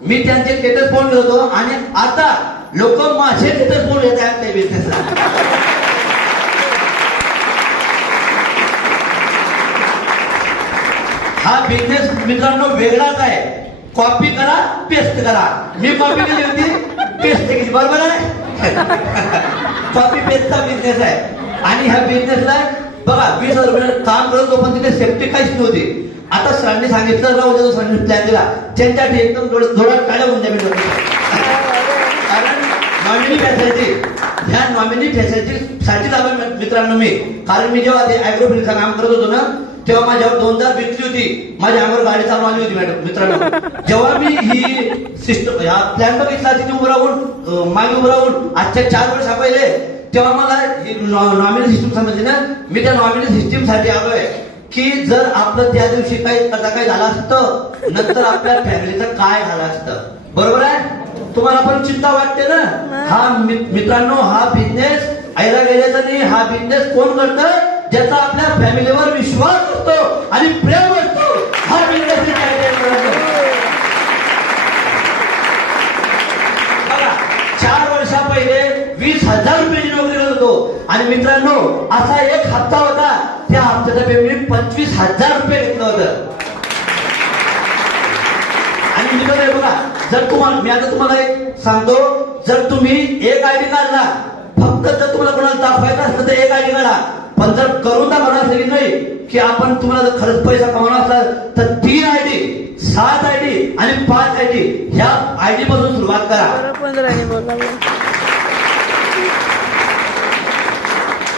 मी त्यांचे स्टेटस पाहून घेतो आणि आता लोक माझे स्टेटस पाहून येत आहेत त्या बिझनेसला. हा बिझनेस मित्रांनो वेगळाच आहे. कॉपी करा पेस्ट करा. मी कॉपी केली होती, पेस्ट केली, बरोबर आहे. कॉपी पेस्टचा बिझनेस आहे. आणि ह्या बिझनेसला बघा 20,000 रुपये काम करत होतो, पण तिथे सेफ्टी काहीच नव्हती. आता सरांनी सांगितलं राहू दे, सरांनी प्लॅन दिला त्यांच्यासाठी एकदम जोरात काढ्या होऊन द्या. कारण नॉमिनी फॅसिलिटी, ह्या नॉमिनी फॅसिलिटी साठीच आलो मित्रांनो मी. कारण मी जेव्हा ते ॲग्रोफिलचं काम करत होतो ना, तेव्हा माझ्यावर 2,000 बिकली होती. माझ्या अंगावर गाडी चालू आली होती मॅडम मित्रांनो. जेव्हा मी ही सिस्टम हा प्लॅन बघितला, तिथे उभं राहून मागे उभं राहून आजच्या 4 वर्ष पहिले, तेव्हा मला ही नॉमिनी सिस्टीम समजली ना. मी त्या नॉमिनी सिस्टीम साठी आलोय की जर आपलं त्या दिवशी काही झालं असतं, नंतर आपल्या फॅमिलीचं काय झालं असतं. बरोबर आहे. तुम्हाला पण चिंता वाटते ना. हा मित्रांनो, हा बिझनेस आयला गेल्याचा नाही. हा बिझनेस कोण करतं? ज्याचा आपल्या फॅमिलीवर विश्वास असतो आणि प्रेम असतो, हा बिझनेस बघा. 4 वर्षा पहिले 20,000 रुपयाची नोकरी करत होतो. आणि मित्रांनो, असा एक हप्ता होता, त्या हप्त्याचं पेमेंट 25,000 रुपये घेतलं होतं. आणि मित्रांनो बघा, जर तुम्हाला मी आता तुम्हाला एक सांगतो, जर तुम्ही एक आयडी काढला, फक्त जर तुम्हाला कोणाला दाखवायचं असलं तर एक आयडी काढा. पण जर करून दाखवणार असेल नाही की आपण तुम्हाला जर खरंच पैसा कमावणार असला तर 3 आयडी, 7 आयडी आणि 5 आयडी ह्या आयडी पासून सुरुवात करा.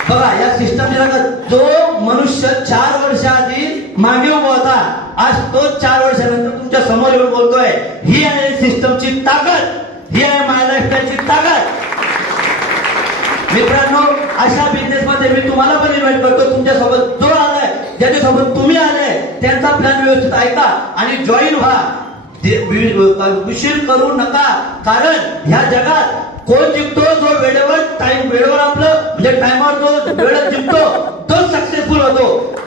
बघा या सिस्टम जो मनुष्य 4 वर्ष आधी मागे उभा होता, आज तो 4 वर्षानंतर तुमच्या समोर येऊन बोलतोय. ही आहे सिस्टमची ताकद, ही आहे माय लाईफस्टाईलची ताकद. मित्रांनो, अशा बिझनेस मध्ये मी तुम्हाला पण इन्व्हाइट करतो. तुमच्यासोबत जो आलाय, ज्याच्यासोबत तुम्ही आलाय, त्यांचा प्लॅन व्यवस्थित ऐका आणि जॉईन व्हा. उशीर करू नका. कारण ह्या जगात कोण जिंकतो? जो वेळेवर आपलं म्हणजे टाइमवर जो वेळेत जिंकतो तो सक्सेसफुल होतो.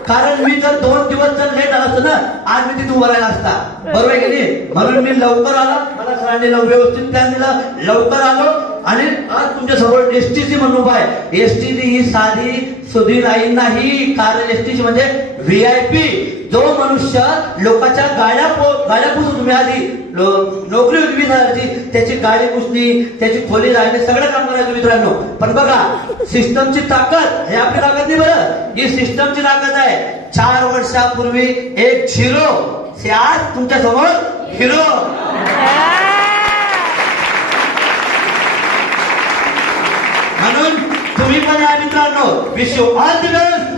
कारण मी जर 2 दिवस जर लेट आला असतो ना, आज मी तिथे उभा राहिला असता. बरोबर आहे की नाही? म्हणून मी लवकर आलो. मला सरांनी व्यवस्थित प्लॅन दिला, लवकर आलो. आणि आज तुमच्यासमोर एसटीसी म्हणून उभा आहे. एसटीसी ही साधी सुधी लाईन नाही. कारण एसटीसी म्हणजे VIP. जो मनुष्य लोकांच्या गाड्या पुसून, तुम्ही आधी नोकरी होती 20,000ची, त्याची गाडी पुसणी, त्याची खोली राहणे, सगळं काम करायचं मित्रांनो. पण बघा, सिस्टमची ताकद हे आपली ताकद नाही बरं, ही सिस्टमची ताकद आहे. 4 वर्षापूर्वी एक झिरो, आज तुमच्या समोर हिरो. म्हणून तुम्ही पण या मित्रांनो. Wish you all the best.